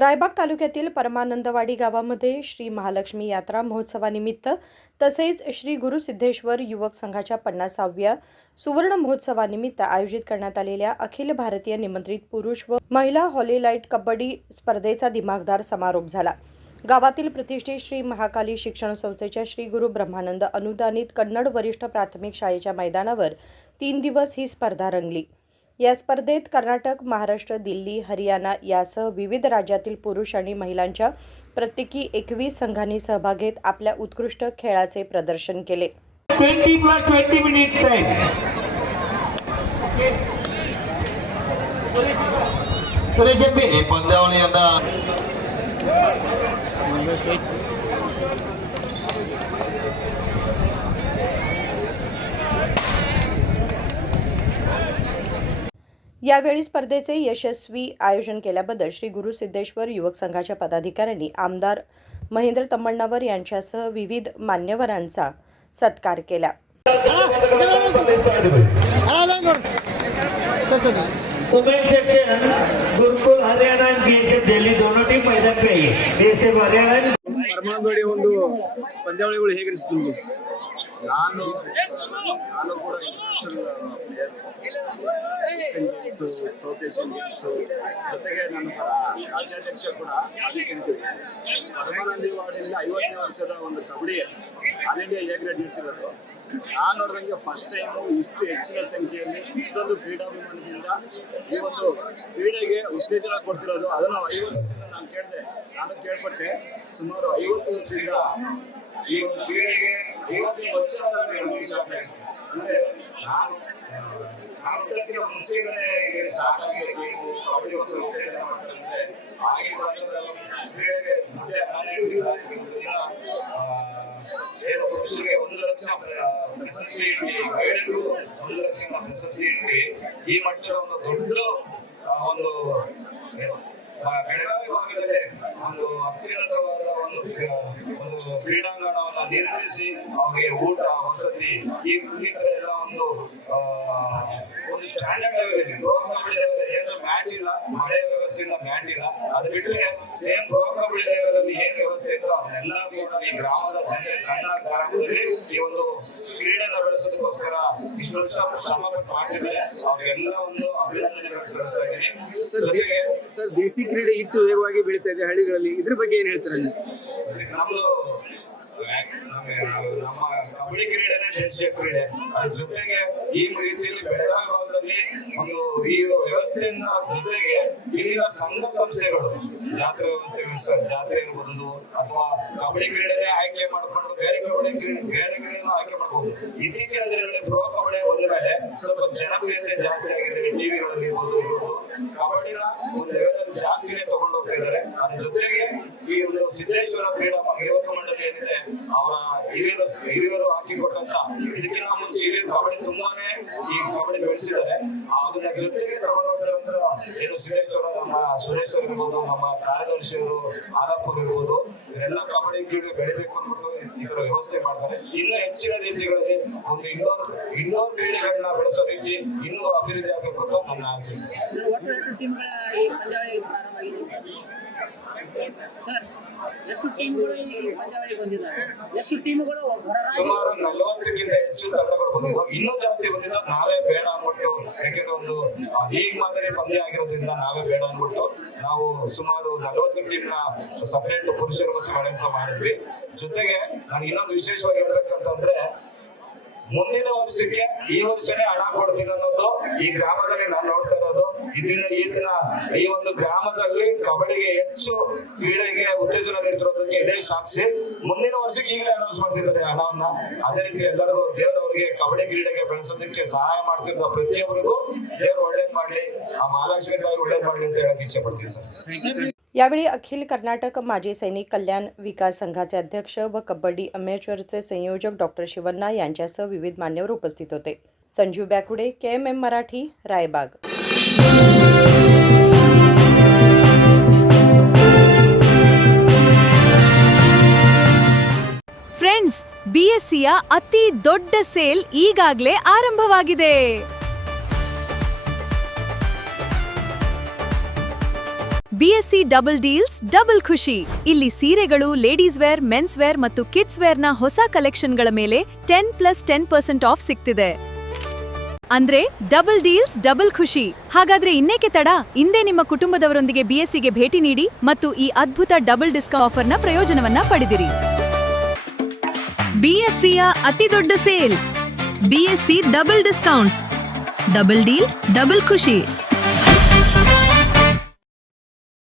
रायबाग तालुक्यातील परमानंदवाडी गावामध्ये श्री महालक्ष्मी यात्रा महोत्सवानिमित्त तसेच श्री गुरुसिद्धेश्वर युवक संघाच्या 50व्या सुवर्ण महोत्सवानिमित्त आयोजित करण्यात आलेल्या अखिल भारतीय निमंत्रित पुरुष व महिला हॉलीलाइट कबड्डी स्पर्धेचा दिमाखदार समारोप झाला। गावातील प्रतिष्ठित श्री महाकाली शिक्षण संस्थेच्या श्री गुरु ब्रह्मानंद अनुदानित कन्नड वरिष्ठ प्राथमिक शाळेच्या मैदानावर 3 दिवस ही स्पर्धा रंगली। या स्पर्धेत कर्नाटक, महाराष्ट्र, दिल्ली, हरियाणा यासह विविध राज्यातील पुरुष आणि महिलांच्या प्रत्येकी 21 संघांनी सहभाग घेत आपल्या उत्कृष्ट खेळाचे प्रदर्शन केले। 20 minutes time. Suresh M P पंद्यावळी आता यावेळी स्पर्धेचे यशस्वी आयोजन केल्याबद्दल श्री गुरु सिद्धेश्वर युवक संघाच्या पदाधिकाऱ्यांनी आमदार महेंद्र तम्मण्णावर यांच्यासह विविध मान्यवरांचा सत्कार केला। वुमेन सेक्शन गुरुकुल हरियाणा और बीएसएफ दिल्ली दोनों टीम मैदान पे आई है। बीएसएफ हरियाणा ಪರಮಾನಂದವಾಡಿ ಒಂದು ಪಂದ್ಯಾವಳಿಗಳು ಹೇಗೆ ಅನಿಸ್ತು ನಿಮಗೆ? ನಾನು ಕೂಡ ಸೌತ್ ಏಷ್ಯನ್ ಗೇಮ್ಸ್ ಜೊತೆಗೆ ನನ್ನ ರಾಜ್ಯಾಧ್ಯಕ್ಷ ಕೂಡ ಪರಮಾನಂದವಾಡಿಯಿಂದ 50ನೇ ವರ್ಷದ ಒಂದು kabaddi all India A grade ನಿಂತಿರೋದು ನಾನು ನೋಡಿದಂಗೆ ಫಸ್ಟ್ ಟೈಮು ಇಷ್ಟು ಹೆಚ್ಚಿನ ಸಂಖ್ಯೆಯಲ್ಲಿ ಇಷ್ಟೊಂದು ಕ್ರೀಡಾಭಿಮಾನದಿಂದ ಈ ಒಂದು ಕ್ರೀಡೆಗೆ ಉತ್ತೇಜನ ಕೊಡ್ತಿರೋದು ಅದನ್ನು 50 ವರ್ಷದಿಂದ ನಾನು ಕೇಳ್ಪಟ್ಟೆ ಸುಮಾರು 50 ವರ್ಷದಿಂದ ಈ ಒಂದು ಕ್ರೀಡೆಗೆ 50 ವರ್ಷ ಅಂದ್ರೆ ನಾವು ಮುಂಚೆಗಡೆ ಸ್ಟಾರ್ಟ್ ಆಗಬೇಕು ಕಬಡ್ಡಿಗೋಸ್ಕರ ಉತ್ತೇಜನ ಮಾಡ್ತಾರೆ ಆಗಿನ ಕ್ರೀಡೆಗೆ ಪುರುಷರಿಗೆ 1 ಲಕ್ಷ ಪ್ರಶಸ್ತಿ ಇಟ್ಟು ಮಹಿಳೆಗೂ 1 ಲಕ್ಷ ಪ್ರಶಸ್ತಿ ಇಟ್ಟು ಈ ಮಟ್ಟದ ಒಂದು ದೊಡ್ಡ ಒಂದು ಬೆಳಗಾವಿ ಭಾಗದಲ್ಲಿ ಒಂದು ಅತ್ಯುನ್ನತವಾದ ಒಂದು ಕ್ರೀಡಾಂಗಣವನ್ನು ನಿರ್ಮಿಸಿ ಅವರಿಗೆ ಊಟ ವಸತಿ ಈ ತರ ಎಲ್ಲ ಒಂದು ಸ್ಟ್ಯಾಂಡರ್ಡ್ ಲೆವೆಲ್ ಇದೆ। ಪ್ರೋ ಕಬಡ್ಡಿ ಲೆವೆಲ್ ಏನು ಮ್ಯಾಟ್ ಇಲ್ಲ, ಮಳೆ ವ್ಯವಸ್ಥೆಯಿಂದ ಮ್ಯಾಟ್ ಇಲ್ಲ, ಅದು ಬಿಟ್ಟರೆ ಸೇಮ್ ಪ್ರೋ ಕಬಡ್ಡಿ ಲೆವೆಲಲ್ಲಿ ಏನು ವ್ಯವಸ್ಥೆ ಇತ್ತು ಅದನ್ನೆಲ್ಲ ಕೂಡ ಈ ಗ್ರಾಮದ ಜನತೆ ಸಣ್ಣ ಗ್ರಾಮದಲ್ಲಿ ಈ ಒಂದು ಕ್ರೀಡೆನ ಬೆಳೆಸೋದಕ್ಕೋಸ್ಕರ ಇಷ್ಟು ವರ್ಷ ಶ್ರಮ ಮಾಡ್ತಿದ್ದಾರೆ। ಅವರಿಗೆಲ್ಲ ಒಂದು ಅಭಿನಂದನೆಗಳು ಸಲ್ಲಿಸ್ತಾ ಇದ್ದೀನಿ। ಸರ್ ದೇಸಿ ಕ್ರೀಡೆ ಇಟ್ಟು ವೇಗವಾಗಿ ಬೆಳೀತಾ ಇದೆ ಹಳ್ಳಿಗಳಲ್ಲಿ, ಇದ್ರ ಬಗ್ಗೆ ಏನ್ ಹೇಳ್ತಾರೆ? ನಮ್ದು ನಮ್ಮ ಕಬಡ್ಡಿ ಕ್ರೀಡೆನೇ ದೇಶೀಯ ಕ್ರೀಡೆ, ಅದ್ರ ಜೊತೆಗೆ ಈ ರೀತಿಯಲ್ಲಿ ಬೆಳಗಾವಿ ಭಾಗದಲ್ಲಿ ಒಂದು ಈ ವ್ಯವಸ್ಥೆಯಿಂದ ಜೊತೆಗೆ ಇಲ್ಲಿನ ಸಂಘ ಸಂಸ್ಥೆಗಳು ಜಾತ್ರೆ ವ್ಯವಸ್ಥೆ ಜಾತ್ರೆ ಇರ್ಬೋದು ಅಥವಾ ಕಬಡ್ಡಿ ಕ್ರೀಡೆನೇ ಆಯ್ಕೆ ಮಾಡಿಕೊಂಡು ಬೇರೆ ಕ್ರೀಡೆಯನ್ನು ಆಯ್ಕೆ ಮಾಡಬಹುದು। ಇತ್ತೀಚಿನ ದಿನಗಳಲ್ಲಿ ಪ್ರೋ ಕಬಡ್ಡಿ ಬಂದ ಮೇಲೆ ಸ್ವಲ್ಪ ಜನಪ್ರಿಯತೆ ಜಾಸ್ತಿ ಆಗಿದೆ, ಟಿವಿಗಳಲ್ಲಿ ಇರ್ಬೋದು ಕಬಡ್ಡಿನ ಒಂದು ಲೆವೆಲ್ ಜಾಸ್ತಿನೇ ತಗೊಂಡು ಹೋಗ್ತಾ ಇದ್ದಾರೆ। ಅದ್ರ ಜೊತೆಗೆ ಈ ಒಂದು ಸಿದ್ದೇಶ್ವರ ಕ್ರೀಡಾ ಯುವಕ ಮಂಡಳಿ ಏನಿದೆ ಅವರ ಹಿರಿಯರು ಹಾಕಿಕೊಟ್ಟಂತ ಇದಕ್ಕಿಂತ ಮುಂಚೆ ಇಲ್ಲಿ ಕಬಡ್ಡಿ ತುಂಬಾನೇ ಈ ಕಬಡ್ಡಿ ಬೆಳೆಸಿದ್ದಾರೆ। ಅದನ್ನ ಜೊತೆಗೆ ತಗೊಂಡೋಗ್ತಾರಂತ ಏನು ಸಿದ್ದೇಶ್ವರ ನಮ್ಮ ಸುರೇಶ್ ಅವರು ಇರ್ಬೋದು, ನಮ್ಮ ಕಾರ್ಯದರ್ಶಿಯವರು ಆಲಾಪುರ್ ಇರ್ಬೋದು, ಇವರೆಲ್ಲ ಕಬಡ್ಡಿ ಕ್ರೀಡೆ ಬೆಳಿಬೇಕು ಅಂದ್ಬಿಟ್ಟು ಈ ತರ ವ್ಯವಸ್ಥೆ ಮಾಡ್ತಾರೆ। ಇನ್ನೂ ಹೆಚ್ಚಿನ ರೀತಿಗಳಲ್ಲಿ ಒಂದು ಇಂಡೋರ್ ಕ್ರೀಡೆಗಳನ್ನ ಬೆಳೆಸೋ ರೀತಿ ಇನ್ನೂ ಅಭಿವೃದ್ಧಿ ಆಗಬೇಕು ಅಂತ ನನ್ನ ಆಸೆ। ಸುಮಾರು 40ಕ್ಕಿಂತ ಹೆಚ್ಚು ತಂಡಗಳು ಬಂದಿದ್ದು, ಇನ್ನೂ ಜಾಸ್ತಿ ಬಂದಿದ್ದು ನಾವೇ ಬೇಡ ಅಂದ್ಬಿಟ್ಟು, ಯಾಕೆಂದ್ರೆ ಒಂದು ಲೀಗ್ ಮಾದರಿ ಪಂದ್ಯ ಆಗಿರೋದ್ರಿಂದ ನಾವೇ ಬೇಡ ಅಂದ್ಬಿಟ್ಟು ನಾವು ಸುಮಾರು 40 ಟೀಮ್ನ ಸಪರೇಟ್ ಪುರುಷರು ಮತ್ತು ಮಹಿಳೆಯರು ಮಾಡಿದ್ವಿ। ಜೊತೆಗೆ ನಾನು ಇನ್ನೊಂದು ವಿಶೇಷವಾಗಿ ಹೇಳ್ಬೇಕಂತಂದ್ರೆ ಮುಂದಿನ ವರ್ಷಕ್ಕೆ ಈ ವರ್ಷನೇ ಹಣ ಕೊಡ್ತೀನಿ ಅನ್ನೋದು ಈ ಗ್ರಾಮದಲ್ಲಿ ನಾನು ನೋಡ್ತಾ ಇರೋದು। ಇದರಿಂದ ಈ ದಿನ ಈ ಒಂದು ಗ್ರಾಮದಲ್ಲಿ ಕಬಡ್ಡಿಗೆ ಹೆಚ್ಚು ಕ್ರೀಡೆಗೆ ಉತ್ತೇಜನ ನೀಡ್ತಿರೋದಕ್ಕೆ ಇದೇ ಸಾಕ್ಷಿ। ಮುಂದಿನ ವರ್ಷಕ್ಕೆ ಈಗಲೇ ಅನೌನ್ಸ್ ಮಾಡ್ತಿದ್ದಾರೆ ಹಣವನ್ನ। ಅದೇ ರೀತಿ ಎಲ್ಲರಿಗೂ ದೇವರವರಿಗೆ ಕಬಡ್ಡಿ ಕ್ರೀಡೆಗೆ ಬೆಳೆಸೋದಕ್ಕೆ ಸಹಾಯ ಮಾಡ್ತಿರೋ ಪ್ರತಿಯೊಬ್ಬರಿಗೂ ದೇವರು ಒಳ್ಳೇದ್ ಮಾಡ್ಲಿ, ಆ ಮಹಾಲಕ್ಷ್ಮಿ ತಾಯಿ ಒಳ್ಳೇದ್ ಮಾಡ್ಲಿ ಅಂತ ಹೇಳಕ್ ಇಚ್ಛೆ ಪಡ್ತೀನಿ ಸರ್। यावेळी अखिल कर्नाटक माजी सैनिक कल्याण विकास संघाचे अध्यक्ष व कबड्डी अमेचरचे संयोजक डॉक्टर शिवण्णा यांच्यासह विविध मान्यवर उपस्थित होते। संजीव बॅकुडे, KMM मराठी, रायबाग। ಫ್ರೆಂಡ್ಸ್, BSCಯ ಅತಿ ದೊಡ್ಡ ಸೇಲ್ ಈಗಾಗಲೇ ಆರಂಭವಾಗಿದೆ। ಬಿಎಸ್ಸಿ ಡಬಲ್ ಡೀಲ್ಸ್ ಡಬಲ್ ಖುಷಿ. ಇಲ್ಲಿ ಸೀರೆಗಳು, ಲೇಡೀಸ್ ವೇರ್, ಮೆನ್ಸ್ ವೇರ್ ಮತ್ತು ಕಿಡ್ಸ್ ವೇರ್ನ ಹೊಸ ಕಲೆಕ್ಷನ್ಗಳ ಮೇಲೆ 10+10% ಆಫ್ ಸಿಗ್ತಿದೆ. ಅಂದ್ರೆ ಡಬಲ್ ಡೀಲ್ಸ್ ಡಬಲ್ ಖುಷಿ. ಹಾಗಾದ್ರೆ ಇನ್ನೇಕೆ ತಡ? ಇಂದೇ ನಿಮ್ಮ ಕುಟುಂಬದವರೊಂದಿಗೆ ಬಿಎಸ್ಸಿಗೆ ಭೇಟಿ ನೀಡಿ ಮತ್ತು ಈ ಅದ್ಭುತ ಡಬಲ್ ಡಿಸ್ಕೌಂಟ್ ಆಫರ್ನ ಪ್ರಯೋಜನವನ್ನ ಪಡೆದಿರಿ. ಬಿಎಸ್ಸಿಯ ಅತಿ ದೊಡ್ಡ sale, BSc double discount, double deal double ಖುಷಿ.